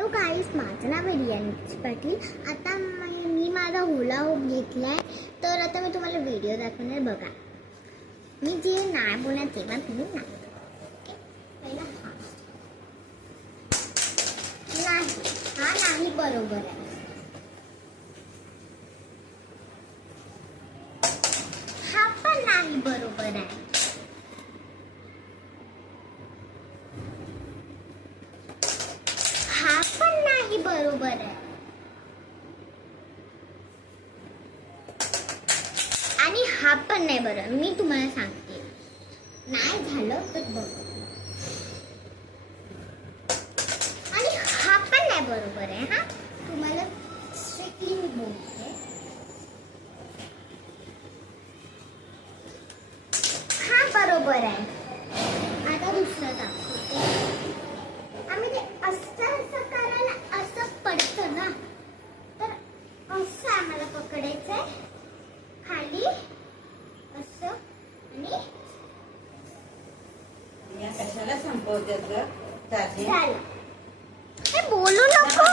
Hello गाईस, माझं नाव आहे रियान्श पाटील. आता मी माझा हुला हूप घेतलाय, तर आता मी तुम्हाला व्हिडिओ दाखवणार. बघा, मी जे नाही बोलणार तेव्हा तुम्ही नाही. पहिला हा नाही बरोबर आहे. हा पण नाही बरोबर आहे. हा पण नाही बरोबर आहे. आणि हा पण नाही बरोबर. मी तुम्हाला सांगते, नाही झालं तर बघ. आणि हा पण नाही बरोबर आहे. हा तुम्हाला स्ट्रिक्टली बोलते, हा बरोबर आहे. आता दुसरं दाखवते. आम्ही ते असं करायला असं पडतं ना, तर असं आम्हाला पकडायचंय खाली असं. आणि कशाला संपवते झालं. बोलू नको.